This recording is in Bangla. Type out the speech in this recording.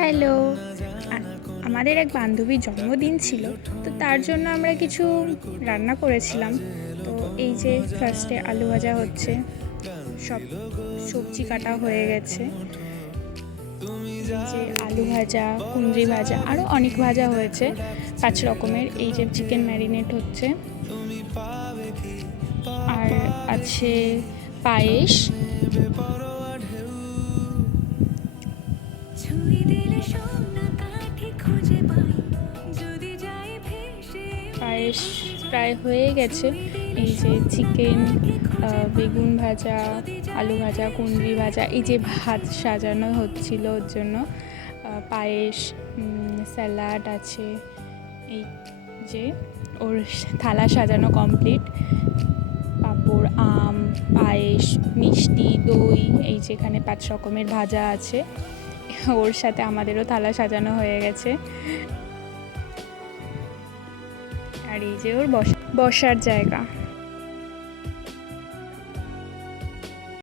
হ্যালো। আমাদের এক বান্ধবীর জন্মদিন ছিল, তো তার জন্য আমরা কিছু রান্না করেছিলাম। তো এই যে ফার্স্টে আলু ভাজা হচ্ছে, সব সবজি কাটা হয়ে গেছে। এই যে আলু ভাজা, কুঁদরি ভাজা, আরও অনেক ভাজা হয়েছে, 5 রকমের। এই যে চিকেন ম্যারিনেট হচ্ছে, আর আছে পায়েস। পায়েস প্রায় হয়ে গেছে। এই যে চিকেন, বেগুন ভাজা, আলু ভাজা, কুঁদরি ভাজা, এই যে ভাত সাজানো হচ্ছিল ওর জন্য, পায়েস, স্যালাড আছে। এই যে ওর থালা সাজানো কমপ্লিট। পাঁপড়, আম, পায়েস, মিষ্টি, দই, এই যেখানে 5 রকমের ভাজা আছে। ওর সাথে আমাদেরও থালা সাজানো হয়ে গেছে। আর এই যে ওর বসার জায়গা।